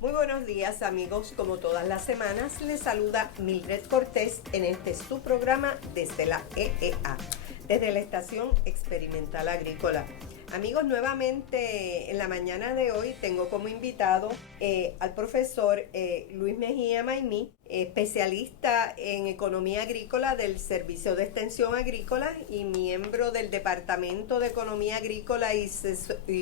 Muy buenos días amigos, como todas las semanas les saluda Mildred Cortés en este su programa desde la EEA, desde la Estación Experimental Agrícola. Amigos, nuevamente en la mañana de hoy tengo como invitado al profesor Luis Mejía Maimí, especialista en economía agrícola del Servicio de Extensión Agrícola y miembro del Departamento de Economía Agrícola y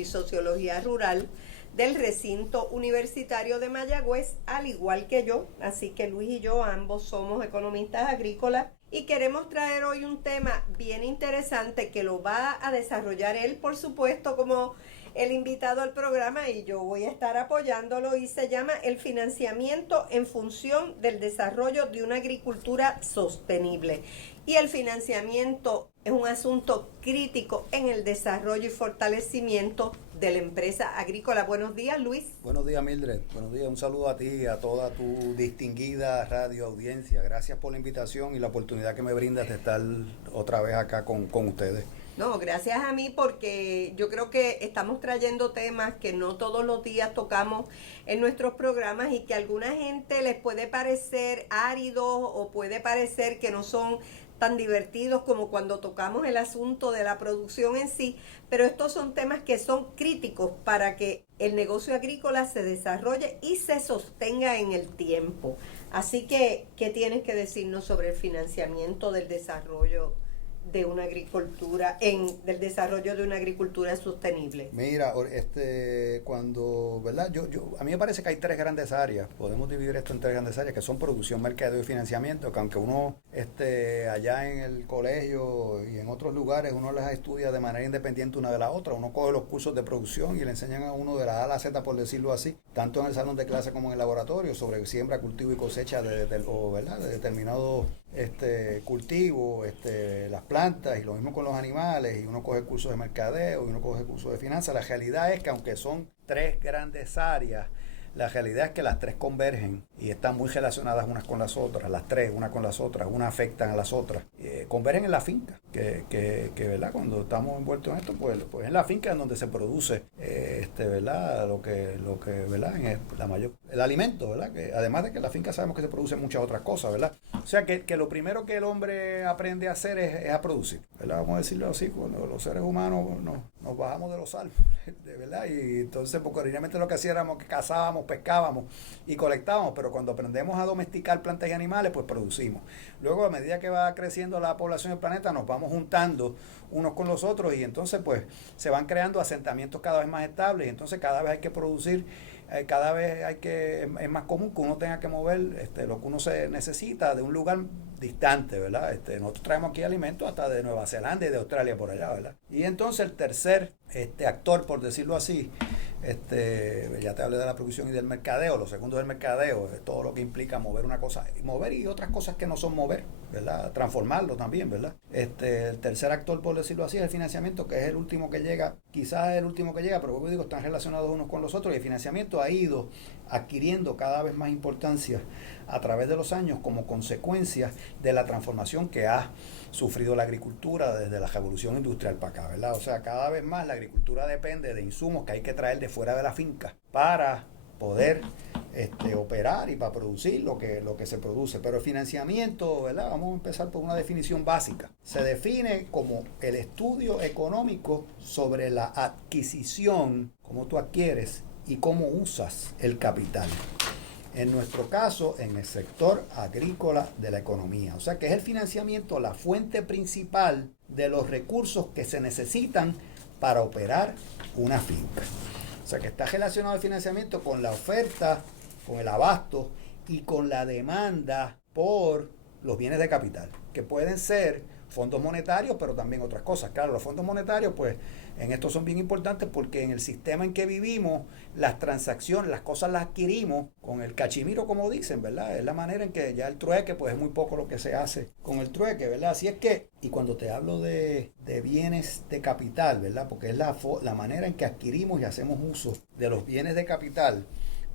Sociología Rural del recinto universitario de Mayagüez, al igual que yo. Así que Luis y yo ambos somos economistas agrícolas y queremos traer hoy un tema bien interesante que lo va a desarrollar él, por supuesto, como el invitado al programa, y yo voy a estar apoyándolo, y se llama el financiamiento en función del desarrollo de una agricultura sostenible. Y el financiamiento es un asunto crítico en el desarrollo y fortalecimiento de la empresa agrícola. Buenos días, Luis. Buenos días, Mildred. Buenos días. Un saludo a ti y a toda tu distinguida radio audiencia. Gracias por la invitación y la oportunidad que me brindas de estar otra vez acá con ustedes. No, gracias a mí, porque yo creo que estamos trayendo temas que no todos los días tocamos en nuestros programas y que a alguna gente les puede parecer áridos o puede parecer que no son tan divertidos como cuando tocamos el asunto de la producción en sí, pero estos son temas que son críticos para que el negocio agrícola se desarrolle y se sostenga en el tiempo. Así que, ¿qué tienes que decirnos sobre el financiamiento del desarrollo de una agricultura, del desarrollo de una agricultura sostenible? Mira, cuando, ¿verdad? A mí me parece que hay tres grandes áreas. Podemos dividir esto en tres grandes áreas, que son producción, mercadeo y financiamiento, que aunque uno allá en el colegio y en otros lugares uno las estudia de manera independiente una de la otra. Uno coge los cursos de producción y le enseñan a uno de la A a la Z, por decirlo así, tanto en el salón de clase como en el laboratorio, sobre siembra, cultivo y cosecha de determinado cultivo, las plantas, y lo mismo con los animales, y uno coge cursos de mercadeo y uno coge cursos de finanzas. La realidad es que aunque son tres grandes áreas, la realidad es que las tres convergen y están muy relacionadas unas con las otras. Las tres, unas con las otras, unas afectan a las otras. Convergen en la finca, que ¿verdad? Cuando estamos envueltos en esto, pues en la finca en donde se produce, ¿verdad? Lo que ¿verdad? El alimento, ¿verdad? Que además de que en la finca sabemos que se producen muchas otras cosas, ¿verdad? O sea que lo primero que el hombre aprende a hacer es a producir, ¿verdad? Vamos a decirlo así, cuando los seres humanos nos bajamos de los árboles, ¿verdad? Y entonces, porque originalmente lo que hacíamos que cazábamos, pescábamos y colectábamos, pero cuando aprendemos a domesticar plantas y animales, pues producimos. Luego, a medida que va creciendo la población del planeta, nos vamos juntando unos con los otros y entonces pues se van creando asentamientos cada vez más estables, y entonces cada vez hay que producir, cada vez es más común que uno tenga que mover lo que uno se necesita de un lugar distante, ¿verdad? Nosotros traemos aquí alimentos hasta de Nueva Zelanda y de Australia por allá, ¿verdad? Y entonces el tercer actor, por decirlo así, ya te hablé de la producción y del mercadeo. Lo segundo es el mercadeo, todo lo que implica mover una cosa, mover y otras cosas que no son mover, ¿verdad? Transformarlo también, ¿verdad? El tercer actor, por decirlo así, es el financiamiento, que es el último que llega, quizás es el último que llega, pero como digo, están relacionados unos con los otros, y el financiamiento ha ido adquiriendo cada vez más importancia a través de los años como consecuencia de la transformación que ha sufrido la agricultura desde la revolución industrial para acá, ¿verdad? O sea, cada vez más la agricultura depende de insumos que hay que traer de fuera de la finca para poder operar y para producir lo que se produce. Pero el financiamiento, ¿verdad? Vamos a empezar por una definición básica. Se define como el estudio económico sobre la adquisición, cómo tú adquieres y cómo usas el capital. En nuestro caso, en el sector agrícola de la economía. O sea que es el financiamiento la fuente principal de los recursos que se necesitan para operar una finca. O sea que está relacionado el financiamiento con la oferta, con el abasto y con la demanda por los bienes de capital, que pueden ser fondos monetarios, pero también otras cosas. Claro, los fondos monetarios, pues, en esto son bien importantes porque en el sistema en que vivimos, las transacciones, las cosas las adquirimos con el cachimiro, como dicen, ¿verdad? Es la manera en que ya el trueque, pues, es muy poco lo que se hace con el trueque, ¿verdad? Así es que, y cuando te hablo de bienes de capital, ¿verdad? Porque es la manera en que adquirimos y hacemos uso de los bienes de capital,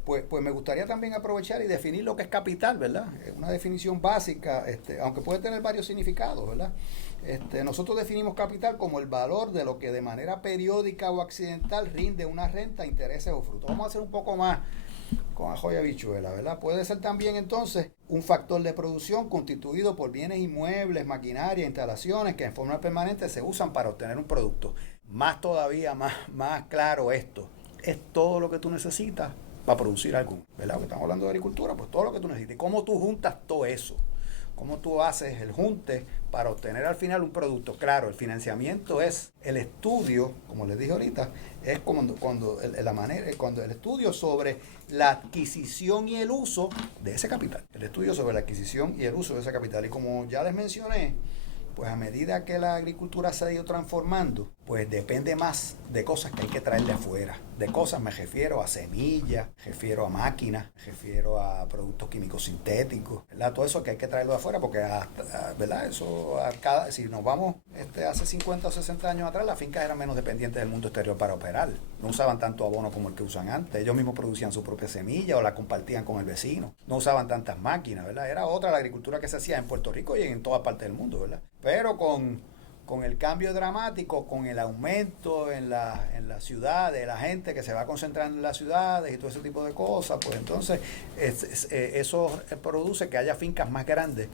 Pues me gustaría también aprovechar y definir lo que es capital, ¿verdad? Una definición básica, aunque puede tener varios significados, ¿verdad? Nosotros definimos capital como el valor de lo que de manera periódica o accidental rinde una renta, intereses o frutos. Vamos a hacer un poco más con ajo y habichuela, ¿verdad? Puede ser también entonces un factor de producción constituido por bienes inmuebles, maquinaria, instalaciones que en forma permanente se usan para obtener un producto. Más todavía, más claro esto, es todo lo que tú necesitas para producir algo, ¿verdad? Porque estamos hablando de agricultura, pues todo lo que tú necesitas. ¿Cómo tú juntas todo eso? ¿Cómo tú haces el junte para obtener al final un producto? Claro, el financiamiento es el estudio, como les dije ahorita, es cuando el estudio sobre la adquisición y el uso de ese capital. El estudio sobre la adquisición y el uso de ese capital. Y como ya les mencioné, pues a medida que la agricultura se ha ido transformando, pues depende más de cosas que hay que traer de afuera. De cosas me refiero a semillas, me refiero a máquinas, me refiero a productos químicos sintéticos, ¿verdad? Todo eso que hay que traerlo de afuera porque, ¿verdad? Eso, si nos vamos hace 50 o 60 años atrás, las fincas eran menos dependientes del mundo exterior para operar. No usaban tanto abono como el que usan antes. Ellos mismos producían su propia semilla o la compartían con el vecino. No usaban tantas máquinas, ¿verdad? Era otra la agricultura que se hacía en Puerto Rico y en todas partes del mundo, ¿verdad? Pero con el cambio dramático, con el aumento en la ciudad de la gente que se va concentrando en las ciudades y todo ese tipo de cosas, pues entonces eso produce que haya fincas más grandes.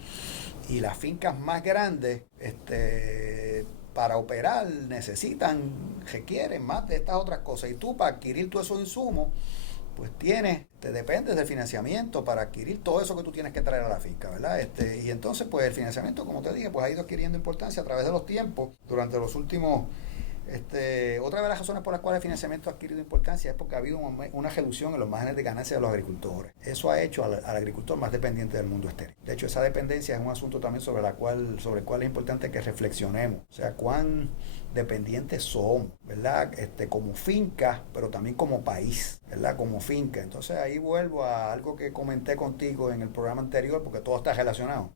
Y las fincas más grandes, para operar requieren más de estas otras cosas. Y tú, para adquirir todos esos insumos, pues te dependes del financiamiento para adquirir todo eso que tú tienes que traer a la finca, ¿verdad? Y entonces, pues el financiamiento, como te dije, pues ha ido adquiriendo importancia a través de los tiempos durante los últimos. Otra de las razones por las cuales el financiamiento ha adquirido importancia es porque ha habido una reducción en los márgenes de ganancia de los agricultores. Eso ha hecho al agricultor más dependiente del mundo exterior. De hecho, esa dependencia es un asunto también sobre el cual es importante que reflexionemos. O sea, cuán dependientes somos, ¿verdad? Como finca, pero también como país, ¿verdad? Como finca. Entonces ahí vuelvo a algo que comenté contigo en el programa anterior, porque todo está relacionado.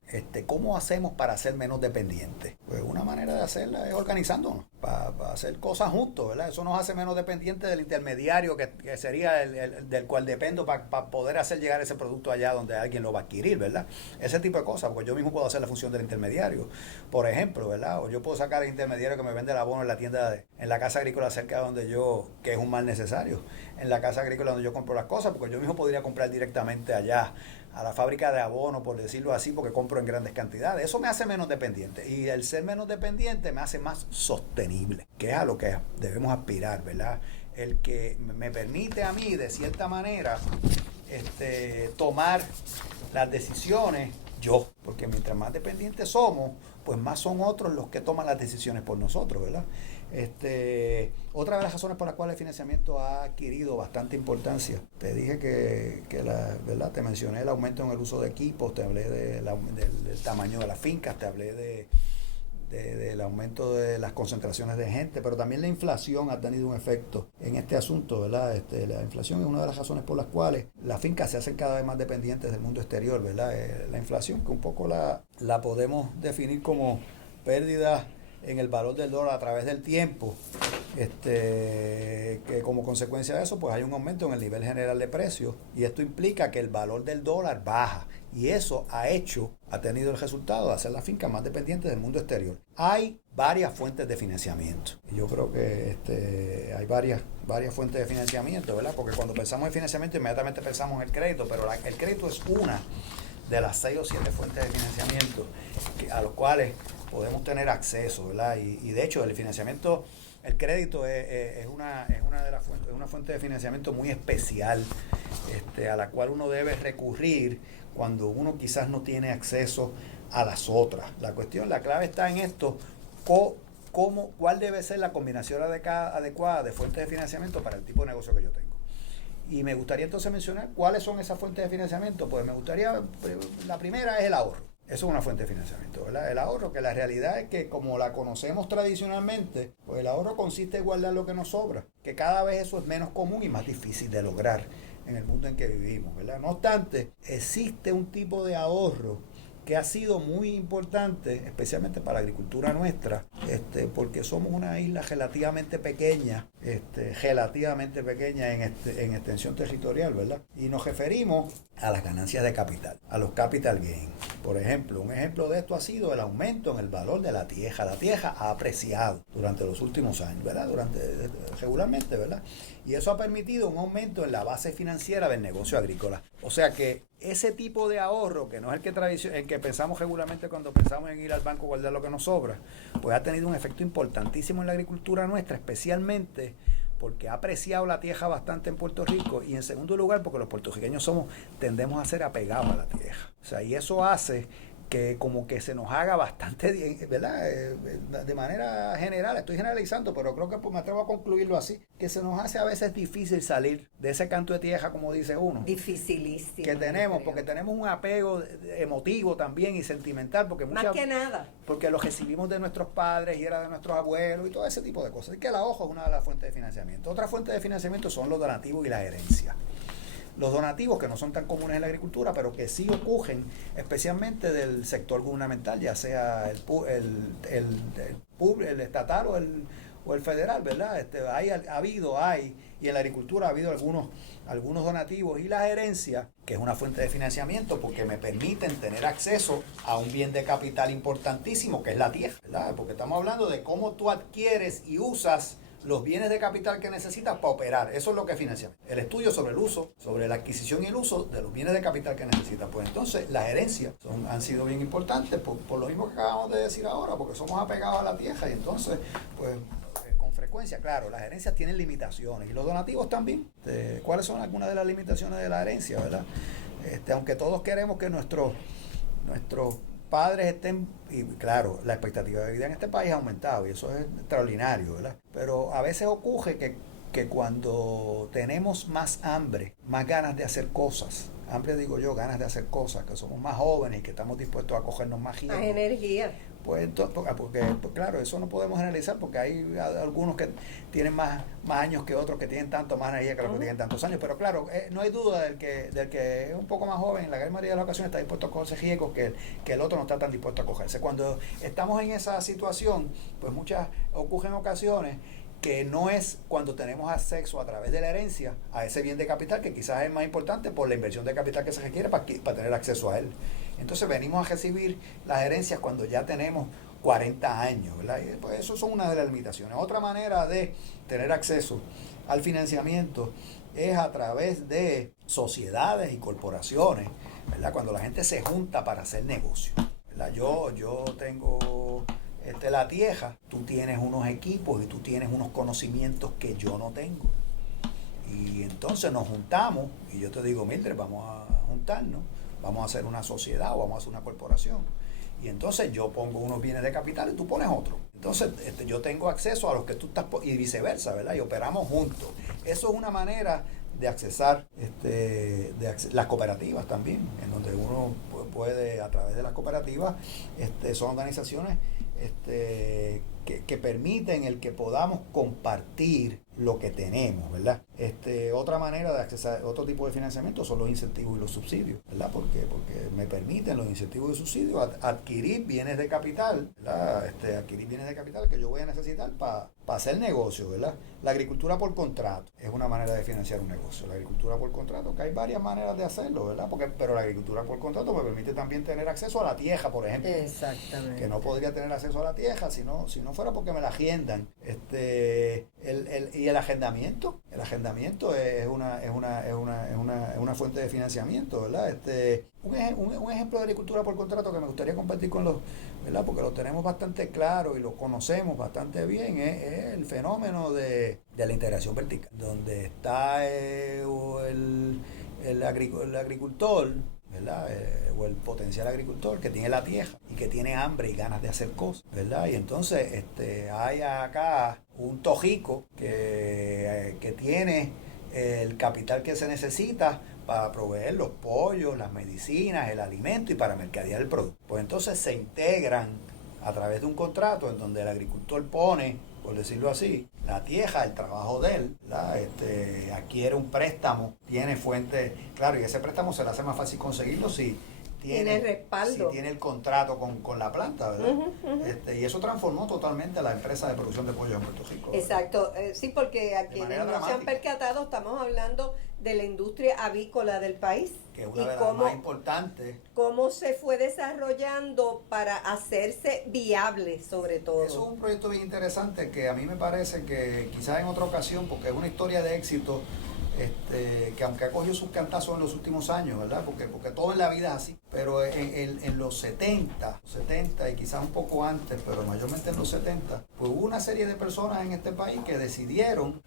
¿Cómo hacemos para ser menos dependientes? Pues una manera de hacerla es organizándonos, para hacer cosas juntos, ¿verdad? Eso nos hace menos dependientes del intermediario que sería el del cual dependo para poder hacer llegar ese producto allá donde alguien lo va a adquirir, ¿verdad? Ese tipo de cosas, porque yo mismo puedo hacer la función del intermediario, por ejemplo, ¿verdad? O yo puedo sacar al intermediario que me vende el abono en la tienda, en la casa agrícola cerca de donde que es un mal necesario, en la casa agrícola donde yo compro las cosas, porque yo mismo podría comprar directamente allá a la fábrica de abono, por decirlo así, porque compro en grandes cantidades. Eso me hace menos dependiente, y el ser menos dependiente me hace más sostenible, que es a lo que debemos aspirar, ¿verdad? El que me permite a mí, de cierta manera, tomar las decisiones yo, porque mientras más dependientes somos, pues más son otros los que toman las decisiones por nosotros, ¿verdad? Otra de las razones por las cuales el financiamiento ha adquirido bastante importancia, te dije ¿verdad? Te mencioné el aumento en el uso de equipos, te hablé del tamaño de las fincas, te hablé del aumento de las concentraciones de gente, pero también la inflación ha tenido un efecto en este asunto, ¿verdad? La inflación es una de las razones por las cuales las fincas se hacen cada vez más dependientes del mundo exterior, ¿verdad? La inflación, que un poco la podemos definir como pérdida en el valor del dólar a través del tiempo, que como consecuencia de eso, pues hay un aumento en el nivel general de precios, y esto implica que el valor del dólar baja, y eso ha tenido el resultado de hacer las fincas más dependientes del mundo exterior. Hay varias fuentes de financiamiento, y yo creo que hay varias fuentes de financiamiento, ¿verdad? Porque cuando pensamos en financiamiento inmediatamente pensamos en el crédito, pero el crédito es una de las 6 o 7 fuentes de financiamiento a los cuales podemos tener acceso, ¿verdad? Y de hecho el financiamiento, el crédito es una de las fuentes, es una fuente de financiamiento muy especial, a la cual uno debe recurrir cuando uno quizás no tiene acceso a las otras. La clave está en esto: cuál debe ser la combinación adecuada de fuentes de financiamiento para el tipo de negocio que yo tengo. Y me gustaría entonces mencionar cuáles son esas fuentes de financiamiento. Pues la primera es el ahorro. Eso es una fuente de financiamiento, ¿verdad? El ahorro, que la realidad es que como la conocemos tradicionalmente, pues el ahorro consiste en guardar lo que nos sobra, que cada vez eso es menos común y más difícil de lograr en el mundo en que vivimos, ¿verdad? No obstante, existe un tipo de ahorro que ha sido muy importante, especialmente para la agricultura nuestra, porque somos una isla relativamente pequeña en extensión territorial, ¿verdad? Y nos referimos a las ganancias de capital, a los capital gains. Por ejemplo, un ejemplo de esto ha sido el aumento en el valor de la tierra. La tierra ha apreciado durante los últimos años, ¿verdad? Regularmente, ¿verdad? Y eso ha permitido un aumento en la base financiera del negocio agrícola. O sea que ese tipo de ahorro, que no es el que pensamos regularmente cuando pensamos en ir al banco a guardar lo que nos sobra, pues ha tenido un efecto importantísimo en la agricultura nuestra, especialmente porque ha apreciado la tierra bastante en Puerto Rico, y en segundo lugar porque los puertorriqueños tendemos a ser apegados a la tierra. O sea, y eso hace que como que se nos haga bastante bien, ¿verdad? De manera general, estoy generalizando, pero creo que me atrevo a concluirlo así, que se nos hace a veces difícil salir de ese canto de tierra, como dice uno. Dificilísimo. Que tenemos, porque tenemos un apego emotivo también y sentimental, porque más que nada. Porque lo recibimos de nuestros padres y era de nuestros abuelos y todo ese tipo de cosas. Y que la hoja es una de las fuentes de financiamiento. Otra fuente de financiamiento son los donativos y las herencias. Los donativos, que no son tan comunes en la agricultura, pero que sí ocurren especialmente del sector gubernamental, ya sea el estatal o el federal, ¿verdad? Y en la agricultura ha habido algunos donativos y las herencias, que es una fuente de financiamiento porque me permiten tener acceso a un bien de capital importantísimo, que es la tierra, ¿verdad? Porque estamos hablando de cómo tú adquieres y usas los bienes de capital que necesitas para operar. Eso es lo que financia. El estudio sobre el uso, sobre la adquisición y el uso de los bienes de capital que necesitas. Pues entonces las herencias han sido bien importantes por lo mismo que acabamos de decir ahora, porque somos apegados a la tierra y entonces, pues con frecuencia, claro, las herencias tienen limitaciones y los donativos también. ¿Cuáles son algunas de las limitaciones de la herencia, verdad? Aunque todos queremos que nuestros padres estén, y claro, la expectativa de vida en este país ha aumentado y eso es extraordinario, ¿verdad? Pero a veces ocurre que cuando tenemos más hambre, más ganas de hacer cosas, hambre digo yo, ganas de hacer cosas, que somos más jóvenes y que estamos dispuestos a cogernos más riesgos. Más energía. Pues claro, eso no podemos generalizar porque hay algunos que tienen más años que otros que tienen tanto más energía que los que tienen tantos años, pero claro, no hay duda del que es un poco más joven, en la gran mayoría de las ocasiones está dispuesto a cogerse riesgos que el otro no está tan dispuesto a cogerse. Cuando estamos en esa situación, pues ocurren ocasiones que no es cuando tenemos acceso a través de la herencia a ese bien de capital, que quizás es más importante por la inversión de capital que se requiere para tener acceso a él. Entonces venimos a recibir las herencias cuando ya tenemos 40 años, ¿verdad? Y pues eso son una de las limitaciones. Otra manera de tener acceso al financiamiento es a través de sociedades y corporaciones, ¿verdad? Cuando la gente se junta para hacer negocio, ¿verdad? Yo tengo la tierra, tú tienes unos equipos y tú tienes unos conocimientos que yo no tengo. Y entonces nos juntamos y yo te digo, Mildred, vamos a juntarnos, vamos a hacer una sociedad o vamos a hacer una corporación. Y entonces yo pongo unos bienes de capital y tú pones otros. Entonces yo tengo acceso a los que tú estás y viceversa, ¿verdad? Y operamos juntos. Eso es una manera de accesar las cooperativas también, en donde uno puede, a través de las cooperativas, son organizaciones que permiten el que podamos compartir lo que tenemos, ¿verdad? Otra manera de accesar otro tipo de financiamiento son los incentivos y los subsidios, ¿verdad? Porque me permiten los incentivos y subsidios adquirir bienes de capital, ¿verdad? Adquirir bienes de capital que yo voy a necesitar para hacer negocio, ¿verdad? La agricultura por contrato es una manera de financiar un negocio. La agricultura por contrato, que hay varias maneras de hacerlo, ¿verdad? Pero la agricultura por contrato me permite también tener acceso a la tierra, por ejemplo. Exactamente. Que no podría tener acceso a la tierra si no fuera porque me la agendan. Y el agendamiento es una fuente de financiamiento, ¿verdad? Un ejemplo de agricultura por contrato que me gustaría compartir con los, ¿verdad? Porque lo tenemos bastante claro y lo conocemos bastante bien, es el fenómeno de la integración vertical, donde está el agricultor, ¿verdad? O el potencial agricultor que tiene la tierra y que tiene hambre y ganas de hacer cosas, ¿verdad? Y entonces hay acá un tojico que tiene el capital que se necesita para proveer los pollos, las medicinas, el alimento y para mercadear el producto. Pues entonces se integran a través de un contrato en donde el agricultor pone, por decirlo así, la tierra, el trabajo de él, ¿verdad? Adquiere un préstamo, tiene fuente, claro, y ese préstamo se le hace más fácil conseguirlo si tiene respaldo. Si tiene el contrato con la planta, ¿verdad? Y eso transformó totalmente la empresa de producción de pollo en Puerto Rico. Exacto, sí, porque a quienes no se han percatado, estamos hablando de la industria avícola del país. Que es una de las más importantes. Cómo se fue desarrollando para hacerse viable, sobre todo. Eso es un proyecto bien interesante que a mí me parece que quizás en otra ocasión, porque es una historia de éxito, que aunque ha cogido sus cantazos en los últimos años, ¿verdad? Porque todo en la vida es así. Pero en los 70 y quizás un poco antes, pero mayormente en los 70, pues hubo una serie de personas en este país que decidieron,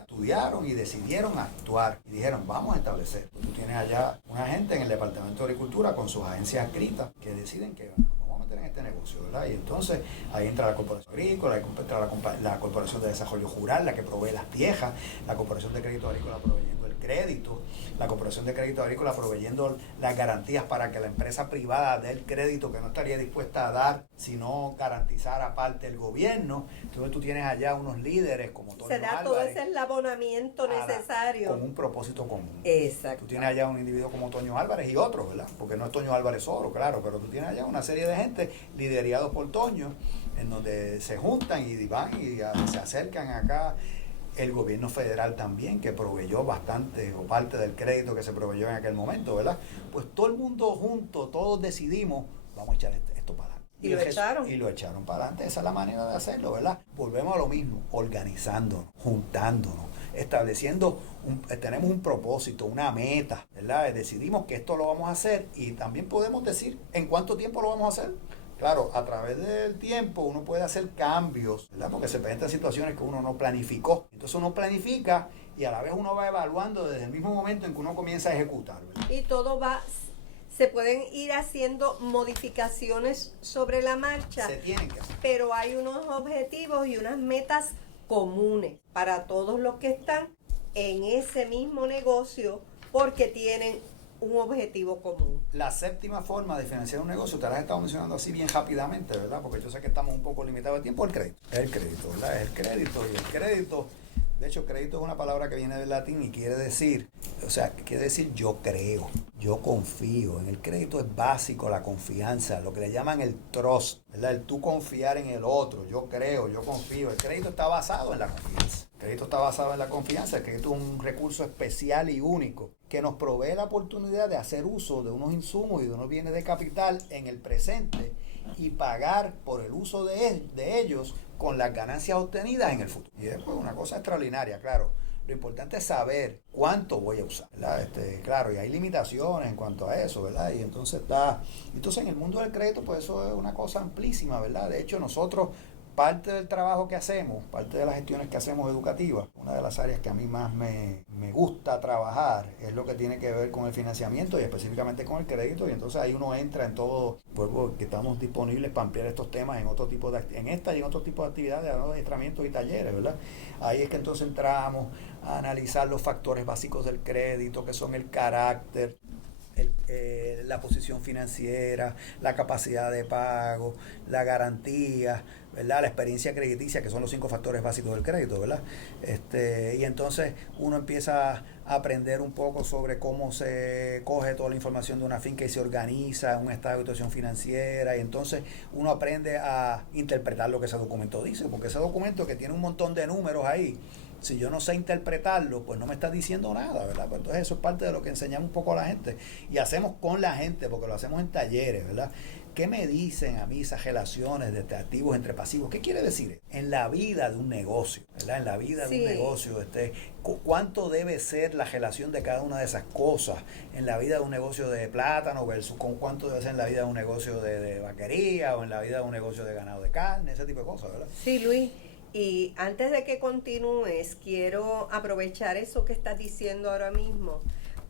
estudiaron y decidieron actuar. Y dijeron, vamos a establecer. Tú tienes allá una gente en el Departamento de Agricultura con sus agencias adscritas que deciden que vamos a meter en este negocio, ¿verdad? Y entonces ahí entra la Corporación Agrícola, ahí entra la Corporación de Desarrollo Rural, la que provee las piezas, la Corporación de Crédito Agrícola proveyendo el crédito, la Corporación de Crédito Agrícola proveyendo las garantías para que la empresa privada dé el crédito que no estaría dispuesta a dar si no garantizara aparte el gobierno. Entonces tú tienes allá unos líderes como Toño Álvarez. Se da todo ese eslabonamiento necesario. Con un propósito común. Exacto. Tú tienes allá un individuo como Toño Álvarez y otros, ¿verdad? Porque no es Toño Álvarez solo, claro, pero tú tienes allá una serie de gente liderados por Toño, en donde se juntan y van y se acercan acá. El gobierno federal también, que proveyó bastante o parte del crédito que se proveyó en aquel momento, ¿verdad? Pues todo el mundo junto, todos decidimos, vamos a echar esto para adelante. Y lo echaron. Y lo echaron para adelante. Esa es la manera de hacerlo, ¿verdad? Volvemos a lo mismo, organizándonos, juntándonos, estableciendo, tenemos un propósito, una meta, ¿verdad? Decidimos que esto lo vamos a hacer y también podemos decir en cuánto tiempo lo vamos a hacer. Claro, a través del tiempo uno puede hacer cambios, ¿verdad? Porque se presentan situaciones que uno no planificó. Entonces uno planifica y a la vez uno va evaluando desde el mismo momento en que uno comienza a ejecutar, ¿verdad? Y todo se pueden ir haciendo modificaciones sobre la marcha. Se tienen que hacer. Pero hay unos objetivos y unas metas comunes para todos los que están en ese mismo negocio porque tienen un objetivo común. La séptima forma de financiar un negocio, te la has estado mencionando así bien rápidamente, ¿verdad? Porque yo sé que estamos un poco limitados de tiempo, el crédito. Es el crédito, ¿verdad? Es el crédito y el crédito. De hecho, crédito es una palabra que viene del latín y quiere decir yo creo, yo confío. En el crédito es básico la confianza, lo que le llaman el trust, ¿verdad? El tú confiar en el otro, yo creo, yo confío. El crédito está basado en la confianza. El crédito está basado en la confianza. El crédito es un recurso especial y único que nos provee la oportunidad de hacer uso de unos insumos y de unos bienes de capital en el presente y pagar por el uso de ellos con las ganancias obtenidas en el futuro. Y es pues, una cosa extraordinaria, claro. Lo importante es saber cuánto voy a usar, ¿verdad? Claro, y hay limitaciones en cuanto a eso, ¿verdad? Y entonces en el mundo del crédito, pues eso es una cosa amplísima, ¿verdad? De hecho, nosotros, parte del trabajo que hacemos, parte de las gestiones que hacemos educativas, una de las áreas que a mí más me gusta trabajar es lo que tiene que ver con el financiamiento y específicamente con el crédito, y entonces ahí uno entra en todo, vuelvo que estamos disponibles para ampliar estos temas en esta y en otro tipo de actividades, ¿no? De adiestramientos y talleres, ¿verdad? Ahí es que entonces entramos a analizar los factores básicos del crédito, que son el carácter, la posición financiera, la capacidad de pago, la garantía, ¿verdad? La experiencia crediticia, que son los 5 factores básicos del crédito, ¿verdad? Y entonces uno empieza a aprender un poco sobre cómo se coge toda la información de una finca y se organiza en un estado de situación financiera, y entonces uno aprende a interpretar lo que ese documento dice, porque ese documento que tiene un montón de números ahí, si yo no sé interpretarlo, pues no me está diciendo nada, ¿verdad? Pues entonces eso es parte de lo que enseñamos un poco a la gente y hacemos con la gente, porque lo hacemos en talleres, ¿verdad? ¿Qué me dicen a mí esas relaciones de activos entre pasivos? ¿Qué quiere decir? En la vida de un negocio, ¿verdad? En la vida de un negocio, ¿cuánto debe ser la relación de cada una de esas cosas en la vida de un negocio de plátano versus con cuánto debe ser en la vida de un negocio de vaquería o en la vida de un negocio de ganado de carne, ese tipo de cosas, ¿verdad? Sí, Luis. Y antes de que continúes, quiero aprovechar eso que estás diciendo ahora mismo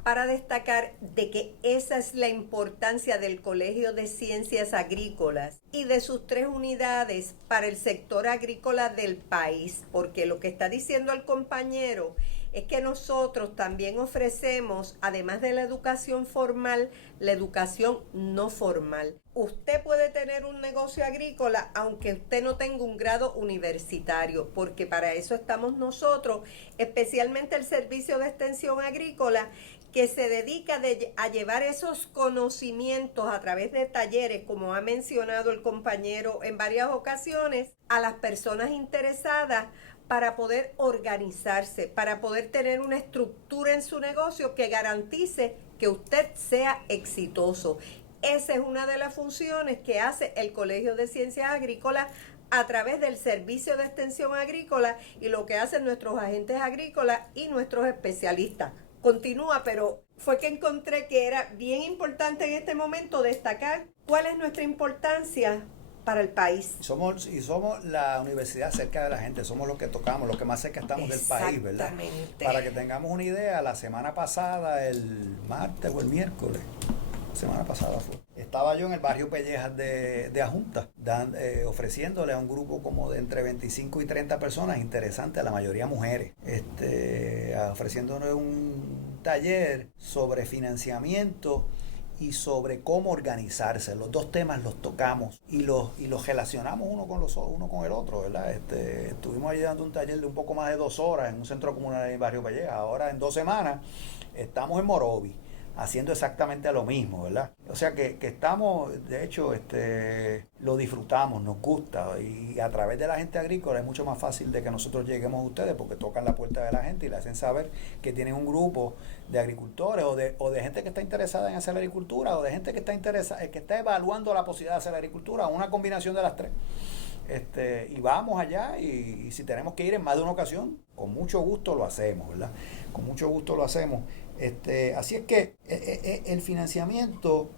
para destacar de que esa es la importancia del Colegio de Ciencias Agrícolas y de sus 3 unidades para el sector agrícola del país, porque lo que está diciendo el compañero es que nosotros también ofrecemos, además de la educación formal, la educación no formal. Usted puede tener un negocio agrícola aunque usted no tenga un grado universitario, porque para eso estamos nosotros, especialmente el Servicio de Extensión Agrícola, que se dedica a llevar esos conocimientos a través de talleres, como ha mencionado el compañero en varias ocasiones, a las personas interesadas para poder organizarse, para poder tener una estructura en su negocio que garantice que usted sea exitoso. Esa es una de las funciones que hace el Colegio de Ciencias Agrícolas a través del Servicio de Extensión Agrícola y lo que hacen nuestros agentes agrícolas y nuestros especialistas. Continúa, pero fue que encontré que era bien importante en este momento destacar cuál es nuestra importancia para el país. Somos la universidad cerca de la gente, somos los que tocamos, los que más cerca estamos del país, ¿verdad? Para que tengamos una idea, la semana pasada, el martes o el miércoles, semana pasada fue, estaba yo en el barrio Pellejas de Ajunta, ofreciéndole a un grupo como de entre 25 y 30 personas interesantes, la mayoría mujeres, ofreciéndole un taller sobre financiamiento y sobre cómo organizarse. Los dos temas los tocamos y los relacionamos uno con el otro, ¿verdad? Estuvimos allí dando un taller de un poco más de 2 horas en un centro comunal en el barrio Pellejas. Ahora en 2 semanas estamos en Morovi haciendo exactamente lo mismo, ¿verdad? O sea que estamos, de hecho, lo disfrutamos, nos gusta, y a través de la gente agrícola es mucho más fácil de que nosotros lleguemos a ustedes porque tocan la puerta de la gente y le hacen saber que tienen un grupo de agricultores o de gente que está interesada en hacer la agricultura o de gente que está evaluando la posibilidad de hacer la agricultura, una combinación de las tres. Y vamos allá y si tenemos que ir en más de una ocasión, con mucho gusto lo hacemos, ¿verdad? Con mucho gusto lo hacemos. Así es que el financiamiento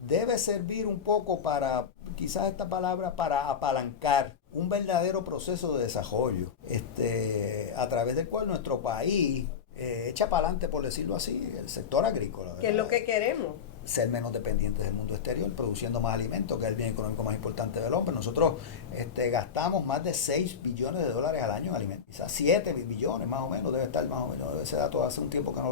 debe servir un poco para, quizás esta palabra, para apalancar un verdadero proceso de desarrollo, a través del cual nuestro país echa para adelante, por decirlo así, el sector agrícola, ¿verdad? ¿Qué es lo que queremos? Ser menos dependientes del mundo exterior, produciendo más alimentos, que es el bien económico más importante del hombre. Nosotros gastamos más de 6 billones de dólares al año en alimentos. Quizás 7 billones más o menos, debe estar más o menos. Ese dato hace un tiempo que no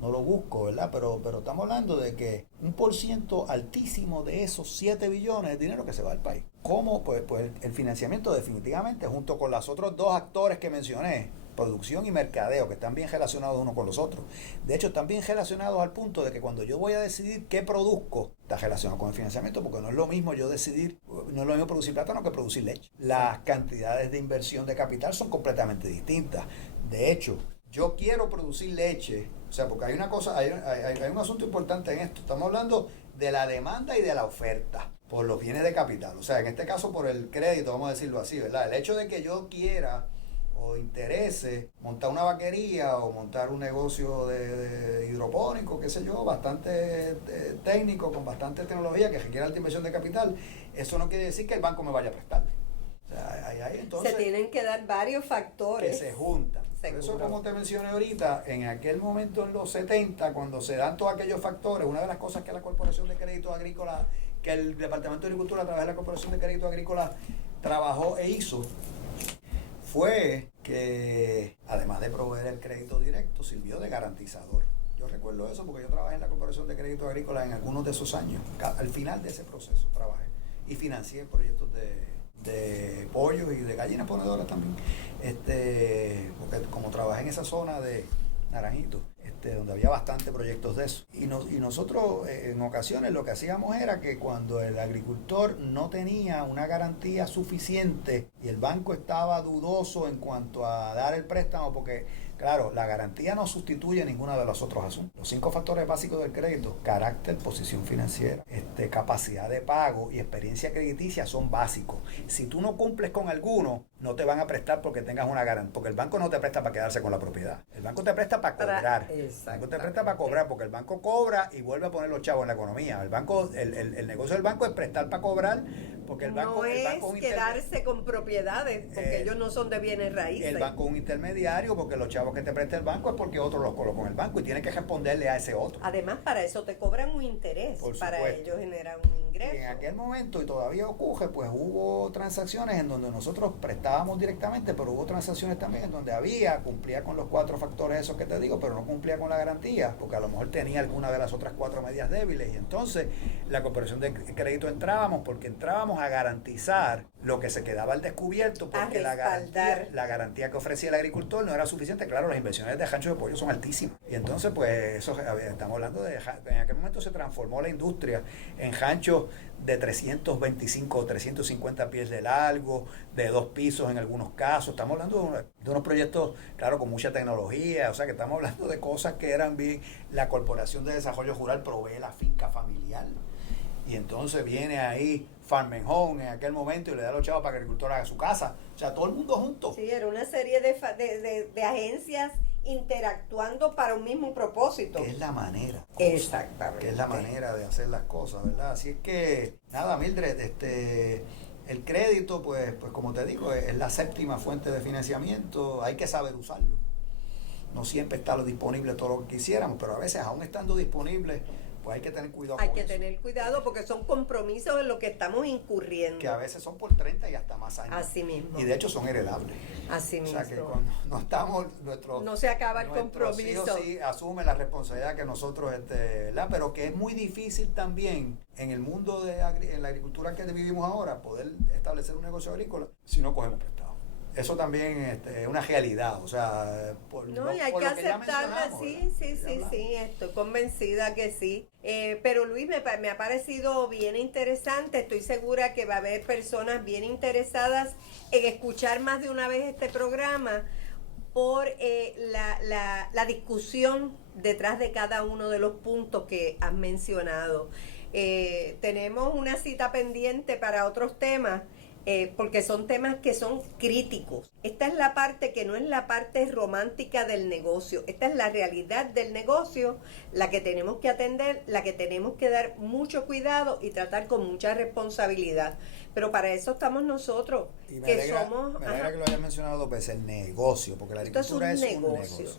lo busco, ¿verdad? Pero estamos hablando de que un % altísimo de esos 7 billones es dinero que se va al país. ¿Cómo? Pues el financiamiento definitivamente, junto con los otros 2 actores que mencioné, producción y mercadeo, que están bien relacionados unos con los otros. De hecho, están bien relacionados al punto de que cuando yo voy a decidir qué produzco, está relacionado con el financiamiento, porque no es lo mismo no es lo mismo producir plátano que producir leche. Las cantidades de inversión de capital son completamente distintas. De hecho, yo quiero producir leche, o sea, porque hay una cosa, hay un asunto importante en esto. Estamos hablando de la demanda y de la oferta por los bienes de capital. O sea, en este caso por el crédito, vamos a decirlo así, ¿verdad? El hecho de que yo quiera o interese montar una vaquería o montar un negocio de hidropónico, qué sé yo, bastante técnico, con bastante tecnología que requiere alta inversión de capital, eso no quiere decir que el banco me vaya a prestarle. O sea, entonces, se tienen que dar varios factores que se juntan. Por eso, como te mencioné ahorita, en aquel momento en los 70, cuando se dan todos aquellos factores, una de las cosas que la Corporación de Crédito Agrícola, que el Departamento de Agricultura a través de la Corporación de Crédito Agrícola trabajó e hizo, fue que, además de proveer el crédito directo, sirvió de garantizador. Yo recuerdo eso porque yo trabajé en la Corporación de Crédito Agrícola en algunos de esos años. Al final de ese proceso trabajé y financié proyectos de pollos y de gallinas ponedoras también. Porque como trabajé en esa zona de Naranjito, donde había bastantes proyectos de eso. Y nosotros en ocasiones lo que hacíamos era que cuando el agricultor no tenía una garantía suficiente y el banco estaba dudoso en cuanto a dar el préstamo, porque claro, la garantía no sustituye ninguno de los otros asuntos. Los 5 factores básicos del crédito: carácter, posición financiera, capacidad de pago y experiencia crediticia son básicos. Si tú no cumples con alguno, no te van a prestar porque tengas una garantía, porque el banco no te presta para quedarse con la propiedad. El banco te presta para cobrar. El banco te presta para cobrar, porque el banco cobra y vuelve a poner los chavos en la economía. El negocio del banco es prestar para cobrar, porque el banco no es quedarse con propiedades, porque ellos no son de bienes raíces. El banco es un intermediario, porque los chavos que te presta el banco es porque otro los colocó en el banco y tiene que responderle a ese otro. Además, para eso te cobran un interés, para ellos generar un ingreso. Y en aquel momento, y todavía ocurre, pues hubo transacciones en donde nosotros prestábamos directamente, pero hubo transacciones también en donde cumplía con los 4 factores esos que te digo, pero no cumplía con la garantía, porque a lo mejor tenía alguna de las otras 4 medidas débiles, y entonces la Corporación de Crédito entrábamos a garantizar lo que se quedaba al descubierto porque la respaldar. garantía que ofrecía el agricultor no era suficiente. Claro, las inversiones de rancho de pollo son altísimas. Y entonces, pues, eso estamos hablando en aquel momento se transformó la industria en ranchos de 325 o 350 pies de largo, de 2 pisos en algunos casos. Estamos hablando de unos proyectos, claro, con mucha tecnología. O sea, que estamos hablando de cosas que eran bien. La Corporación de Desarrollo Rural provee la finca familiar. Y entonces viene ahí Farm and Home en aquel momento y le da a los chavos para que el agricultor haga su casa. O sea, todo el mundo junto. Sí, era una serie de agencias interactuando para un mismo propósito. Que es la manera. Exactamente. Que es la manera de hacer las cosas, ¿verdad? Así es que, nada, Mildred, el crédito, pues como te digo, es la séptima fuente de financiamiento. Hay que saber usarlo. No siempre está lo disponible todo lo que quisiéramos, pero a veces, aún estando disponible, pues hay que tener cuidado. Hay que tener cuidado porque son compromisos en lo que estamos incurriendo. Que a veces son por 30 y hasta más años. Así mismo. Y de hecho son heredables. Así mismo. O sea que cuando no estamos, no se acaba el compromiso. Sí asume la responsabilidad que nosotros, ¿verdad? Pero que es muy difícil también en el mundo en la agricultura que vivimos ahora, poder establecer un negocio agrícola si no cogemos prestado. Eso también es una realidad, o sea, y hay que aceptarla, sí, estoy convencida que sí. Pero Luis, me ha parecido bien interesante, estoy segura que va a haber personas bien interesadas en escuchar más de una vez este programa por la discusión detrás de cada uno de los puntos que has mencionado. Tenemos una cita pendiente para otros temas. Porque son temas que son críticos. Esta es la parte que no es la parte romántica del negocio. Esta es la realidad del negocio, la que tenemos que atender, la que tenemos que dar mucho cuidado y tratar con mucha responsabilidad. Pero para eso estamos nosotros, y que somos... Me alegra que lo hayas mencionado 2 veces, el negocio, porque la agricultura es un negocio.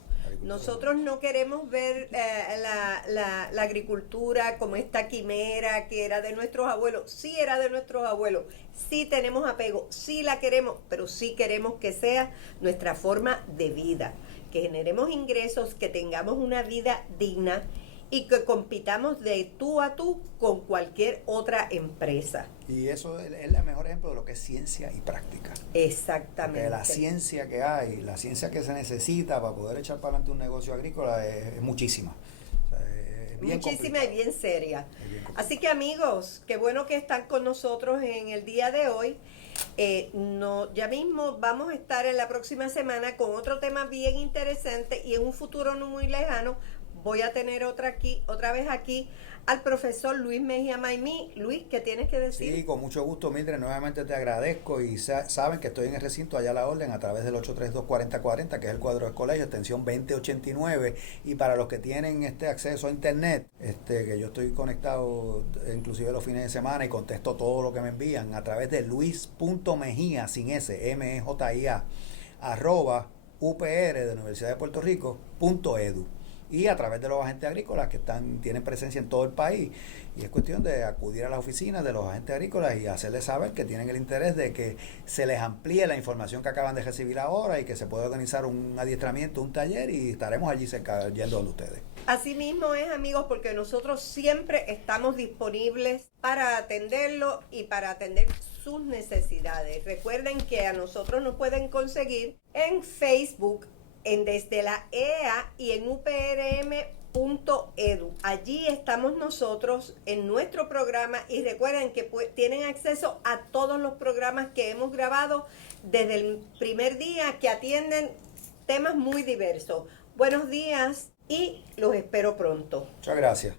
Nosotros no queremos ver la agricultura como esta quimera que era de nuestros abuelos. Sí era de nuestros abuelos, sí tenemos apego, sí la queremos, pero sí queremos que sea nuestra forma de vida, que generemos ingresos, que tengamos una vida digna y que compitamos de tú a tú con cualquier otra empresa. Y eso es el mejor ejemplo de lo que es ciencia y práctica. Exactamente. Porque la ciencia que hay, la ciencia que se necesita para poder echar para adelante un negocio agrícola es muchísima. O sea, es bien muchísima complicado. y bien seria. Así que amigos, qué bueno que están con nosotros en el día de hoy. Ya mismo vamos a estar en la próxima semana con otro tema bien interesante y en un futuro no muy lejano voy a tener otra vez aquí al profesor Luis Mejía Maimí. Luis, ¿qué tienes que decir? Sí, con mucho gusto, Mildred, nuevamente te agradezco y saben que estoy en el recinto allá a la orden a través del 832-4040, que es el cuadro del colegio, extensión 2089, y para los que tienen acceso a internet, que yo estoy conectado inclusive los fines de semana y contesto todo lo que me envían a través de luis.mejía, sin S, M-E-J-I-A, @UPR de la Universidad de Puerto Rico, .edu. Y a través de los agentes agrícolas que tienen presencia en todo el país. Y es cuestión de acudir a las oficinas de los agentes agrícolas y hacerles saber que tienen el interés de que se les amplíe la información que acaban de recibir ahora y que se pueda organizar un adiestramiento, un taller, y estaremos allí cerca, yendo donde ustedes. Así mismo es, amigos, porque nosotros siempre estamos disponibles para atenderlo y para atender sus necesidades. Recuerden que a nosotros nos pueden conseguir en Facebook, desde la EA y en uprm.edu. Allí estamos nosotros en nuestro programa y recuerden que tienen acceso a todos los programas que hemos grabado desde el primer día, que atienden temas muy diversos. Buenos días y los espero pronto. Muchas gracias.